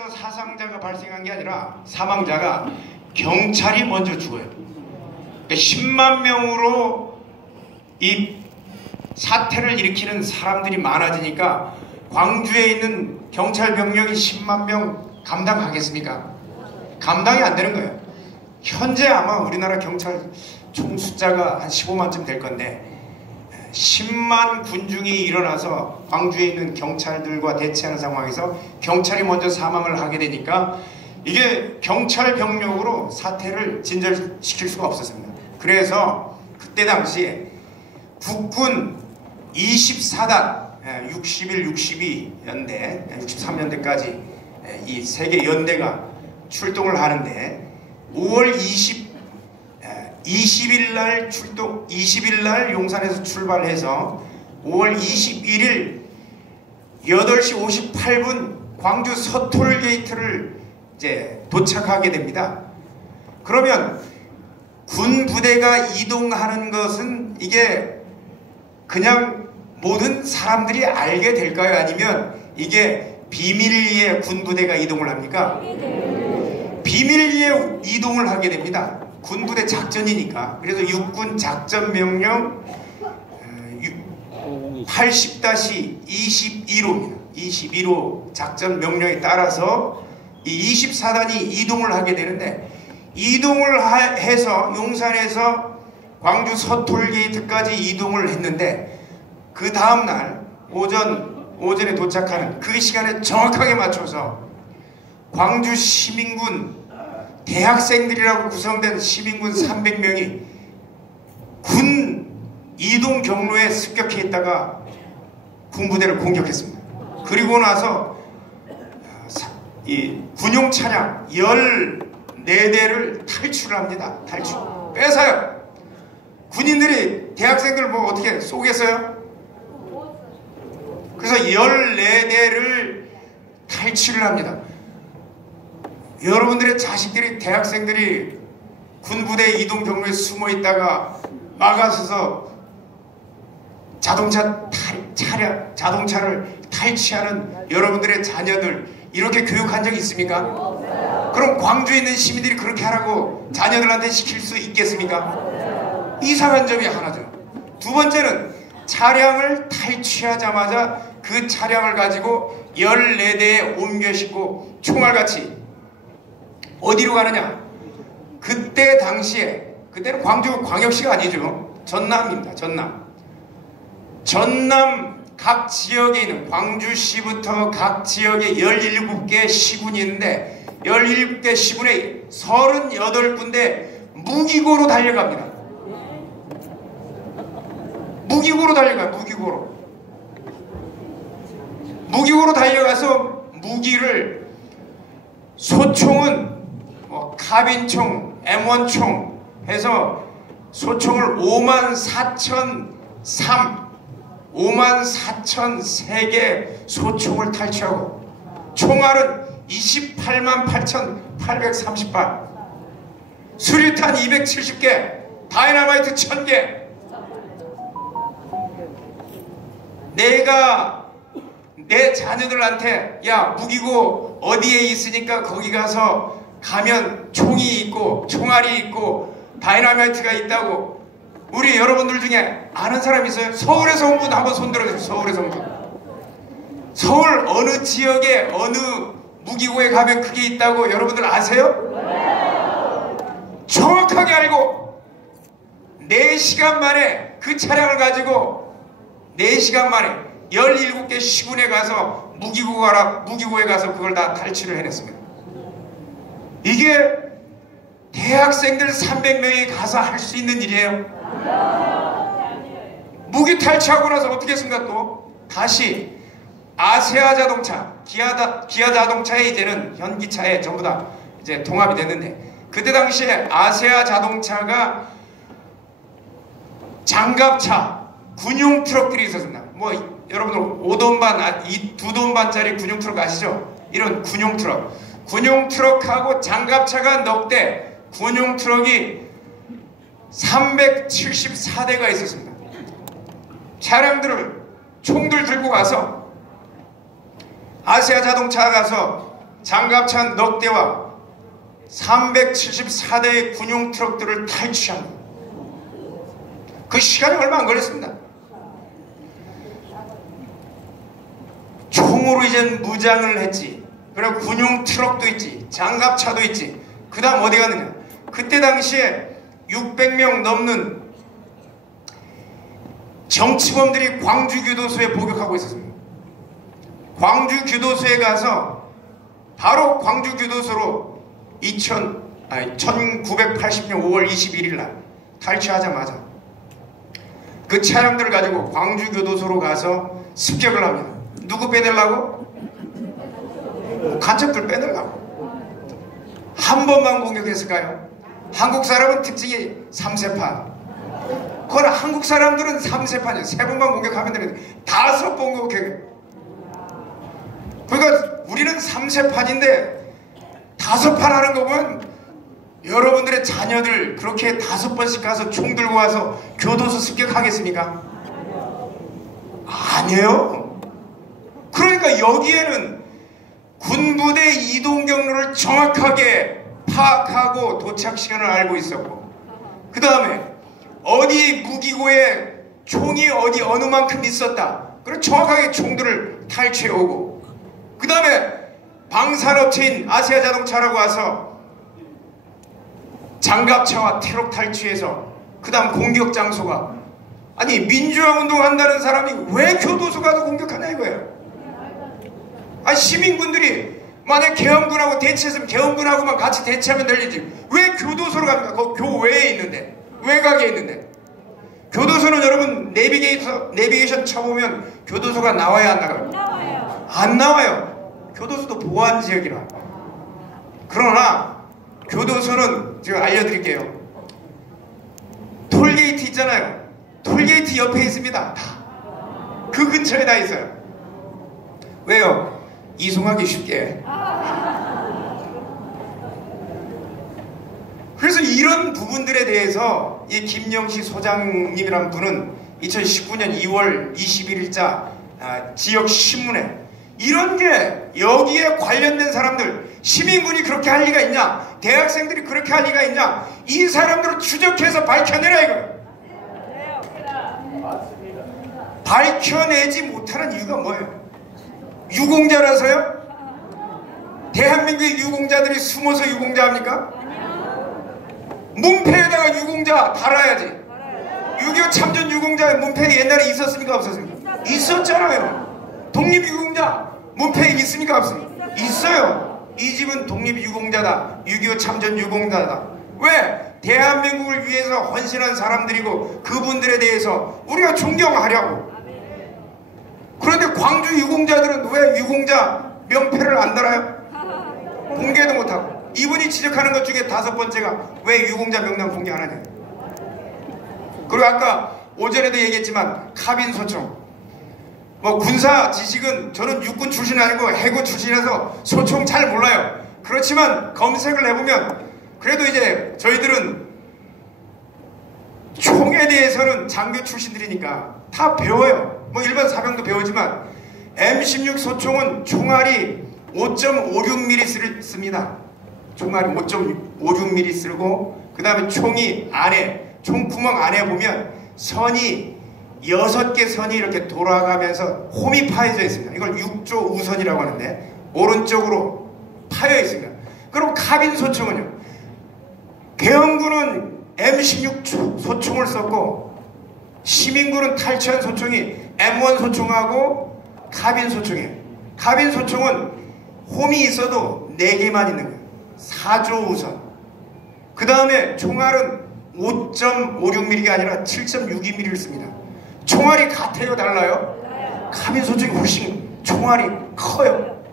사상자가 발생한 게 아니라 사망자가 경찰이 먼저 죽어요. 그러니까 10만 명으로 이 사태를 일으키는 사람들이 많아지니까 광주에 있는 경찰 병력이 10만 명 감당하겠습니까? 감당이 안 되는 거예요. 현재 아마 우리나라 경찰 총 숫자가 한 15만쯤 될 건데 10만 군중이 일어나서 광주에 있는 경찰들과 대치하는 상황에서 경찰이 먼저 사망을 하게 되니까 이게 경찰 병력으로 사태를 진절시킬 수가 없었습니다. 그래서 그때 당시에 국군 24단 61, 62연대, 63년대까지 이 세 개 연대가 출동을 하는데 5월 20일 날 출동, 20일 날 용산에서 출발해서 5월 21일 8시 58분 광주 서톨게이트를 이제 도착하게 됩니다. 그러면 군 부대가 이동하는 것은 이게 그냥 모든 사람들이 알게 될까요? 아니면 이게 비밀리에 군 부대가 이동을 합니까? 비밀리에 이동을 하게 됩니다. 군부대 작전이니까. 그래서 육군 작전명령 80-22호입니다. 22호 작전명령에 따라서 이 24단이 이동을 하게 되는데 이동을 해서 용산에서 광주 서톨게이트까지 이동을 했는데 그 다음날 오전에 도착하는 그 시간에 정확하게 맞춰서 광주 시민군 대학생들이라고 구성된 시민군 300명이 군 이동 경로에 습격해 있다가 군부대를 공격했습니다. 그리고 나서 이 군용 차량 14대를 탈출합니다. 탈출. 뺏어요. 군인들이 대학생들 뭐 어떻게 쏘겠어요? 그래서 14대를 탈출을 합니다. 여러분들의 자식들이, 대학생들이 군부대 이동 경로에 숨어 있다가 막아서서 자동차를 탈취하는 여러분들의 자녀들 이렇게 교육한 적 있습니까? 그럼 광주에 있는 시민들이 그렇게 하라고 자녀들한테 시킬 수 있겠습니까? 이상한 점이 하나죠. 두 번째는 차량을 탈취하자마자 그 차량을 가지고 14대에 옮겨 싣고 총알같이 어디로 가느냐? 그때 당시에, 그때는 광주 광역시가 아니죠. 전남입니다. 전남 각 지역에 있는 광주시부터 각 지역에 17개 시군이 있는데 17개 시군에 38군데 무기고로 달려갑니다. 무기고로 달려가요. 무기고로 달려가서 무기를 소총은 카빈총, M1총 해서 소총을 54,003개 소총을 탈취하고 총알은 288,838 수류탄 270개 다이너마이트 1000개 내가 내 자녀들한테 야 무기고 어디에 있으니까 거기 가서 가면 총이 있고 총알이 있고 다이너마이트가 있다고 우리 여러분들 중에 아는 사람 있어요? 서울에서 온 분 한번 손 들어주세요. 서울에서 온 분. 서울 어느 지역에 어느 무기고에 가면 그게 있다고 여러분들 아세요? 정확하게 알고 4시간 만에 그 차량을 가지고 4시간 만에 17개 시군에 가서 무기고에 가서 그걸 다 탈취를 해냈습니다. 이게 대학생들 300명이 가서 할 수 있는 일이에요. 무기 탈취하고 나서 어떻게 했습니까? 또 다시 아세아 자동차, 기아 자동차에 이제는 현기차에 전부 다 이제 통합이 됐는데 그때 당시에 아세아 자동차가 장갑차, 군용 트럭들이 있었습니다. 뭐 여러분들 5돈반, 2돈반짜리 군용 트럭 아시죠? 이런 군용 트럭하고 장갑차가 넉 대, 군용 트럭이 374대가 있었습니다. 차량들을 총들 들고 가서 아세아 자동차 가서 장갑차 넉 대와 374대의 군용 트럭들을 탈취한 거예요. 그 시간이 얼마 안 걸렸습니다. 총으로 이젠 무장을 했지. 그리고 군용 트럭도 있지. 장갑차도 있지. 그 다음 어디 갔느냐. 그때 당시에 600명 넘는 정치범들이 광주교도소에 복역하고 있었습니다. 광주교도소에 가서 바로 광주교도소로 1980년 5월 21일 날 탈취하자마자 그 차량들을 가지고 광주교도소로 가서 습격을 합니다. 누구 빼내려고? 간첩들 빼내려고. 한 번만 공격했을까요? 한국 사람은 특징이 3세판. 그건 한국 사람들은 3세판이에요. 3번만 공격하면 되는데 5번 공격해. 그러니까 우리는 3세판인데 5판 하는 거 보면 여러분들의 자녀들 그렇게 5번씩 가서 총 들고 와서 교도소 습격하겠습니까? 아니에요. 그러니까 여기에는 군부대 이동 경로를 정확하게 파악하고 도착 시간을 알고 있었고, 그 다음에 어디 무기고에 총이 어느 만큼 있었다. 그리고 정확하게 총들을 탈취해오고, 그 다음에 방산업체인 아시아자동차라고 와서 장갑차와 트럭 탈취해서 그 다음 공격 장소가, 아니 민주화 운동한다는 사람이 왜 교도소 가서 공격하냐 이거예요. 아니 시민군들이 만약 계엄군하고 대치했으면 계엄군하고만 같이 대치하면 될 일이지 왜 교도소로 갑니까? 그 교외에 있는데, 외곽에 있는데. 교도소는 여러분 내비게이션 쳐보면 교도소가 나와야 안 나가요? 안 나와요. 교도소도 보안지역이라. 그러나 교도소는 제가 알려드릴게요. 톨게이트 있잖아요. 톨게이트 옆에 있습니다. 다. 그 근처에 다 있어요. 왜요? 이송하기 쉽게. 그래서 이런 부분들에 대해서 이 김영시 소장님이란 분은 2019년 2월 21일자 지역 신문에 이런 게 여기에 관련된 사람들, 시민군이 그렇게 할 리가 있냐, 대학생들이 그렇게 할 리가 있냐, 이 사람들을 추적해서 밝혀내라 이거예요. 밝혀내지 못하는 이유가 뭐예요? 유공자라서요? 대한민국의 유공자들이 숨어서 유공자합니까? 문패에다가 유공자 달아야지. 6.25 참전 유공자 문패 옛날에 있었습니까? 없었습니까? 있었잖아요. 독립유공자 문패에 있습니까? 없습니까? 있어요. 이 집은 독립유공자다. 6.25 참전 유공자다. 왜? 대한민국을 위해서 헌신한 사람들이고 그분들에 대해서 우리가 존경하려고. 그런데 광주 유공자들은 왜 유공자 명패를 안 달아요? 공개도 못하고. 이분이 지적하는 것 중에 5번째가 왜 유공자 명단 공개 안 하냐. 그리고 아까 오전에도 얘기했지만 카빈 소총, 뭐 군사 지식은 저는 육군 출신이 아니고 해군 출신이라서 소총 잘 몰라요. 그렇지만 검색을 해보면 그래도 이제 저희들은 총에 대해서는 장교 출신들이니까 다 배워요. 뭐 일반 사병도 배우지만 M16 소총은 총알이 5.56mm 씁니다. 총알이 5.56mm 쓰고, 그 다음에 총이 안에, 총구멍 안에 보면 선이 6개 선이 이렇게 돌아가면서 홈이 파여져 있습니다. 이걸 6조 우선이라고 하는데 오른쪽으로 파여 있습니다. 그럼 카빈 소총은요, 계엄군은 M16 소총을 썼고 시민군은 탈취한 소총이 M1 소총하고 카빈 소총이에요. 카빈 소총은 홈이 있어도 4개만 있는 거예요. 4조 우선. 그 다음에 총알은 5.56mm가 아니라 7.62mm를 씁니다. 총알이 같아요? 달라요? 카빈 소총이 훨씬 총알이 커요.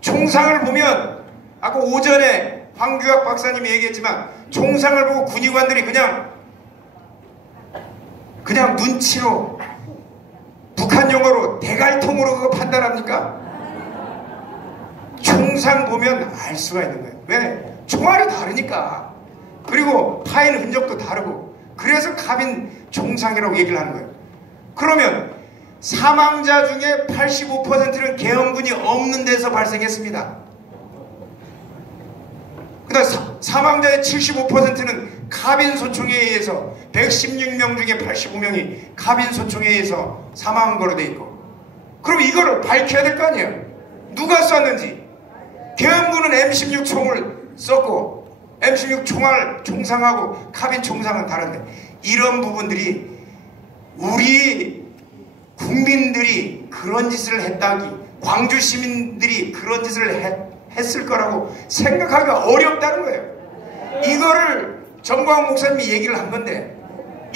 총상을 보면 아까 오전에 황규학 박사님이 얘기했지만 총상을 보고 군의관들이 그냥 눈치로 북한 용어로 대갈통으로 그거 판단합니까? 총상 보면 알 수가 있는 거예요. 왜? 총알이 다르니까. 그리고 파인 흔적도 다르고. 그래서 카빈 총상이라고 얘기를 하는 거예요. 그러면 사망자 중에 85%는 계엄군이 없는 데서 발생했습니다. 사망자의 75%는 카빈 소총에 의해서 116명 중에 85명이 카빈 소총에 의해서 사망한 거로 돼 있고, 그럼 이거를 밝혀야 될 거 아니에요. 누가 쐈는지. 대한군은 M16 총을 썼고 M16 총알 총상하고 카빈 총상은 다른데, 이런 부분들이 우리 국민들이 그런 짓을 했다기, 광주 시민들이 그런 짓을 했을 거라고 생각하기가 어렵다는 거예요. 이거를 정광훈 목사님이 얘기를 한 건데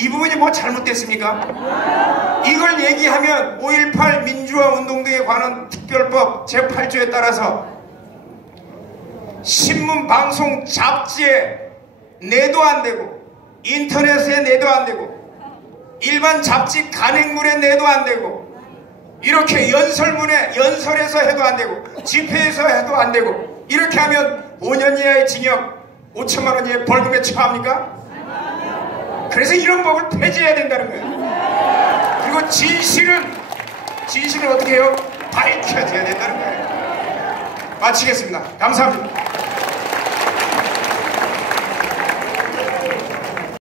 이 부분이 뭐 잘못됐습니까? 이걸 얘기하면 5.18 민주화 운동 등에 관한 특별법 제8조에 따라서 신문, 방송, 잡지에 내도 안 되고, 인터넷에 내도 안 되고, 일반 잡지 간행물에 내도 안 되고, 이렇게 연설에서 해도 안 되고, 집회에서 해도 안 되고, 이렇게 하면 5년 이하의 징역, 5천만 원 이하의 벌금에 처합니까? 그래서 이런 법을 폐지해야 된다는 거예요. 그리고 진실은 어떻게 해요? 밝혀져야 된다는 거예요. 마치겠습니다. 감사합니다.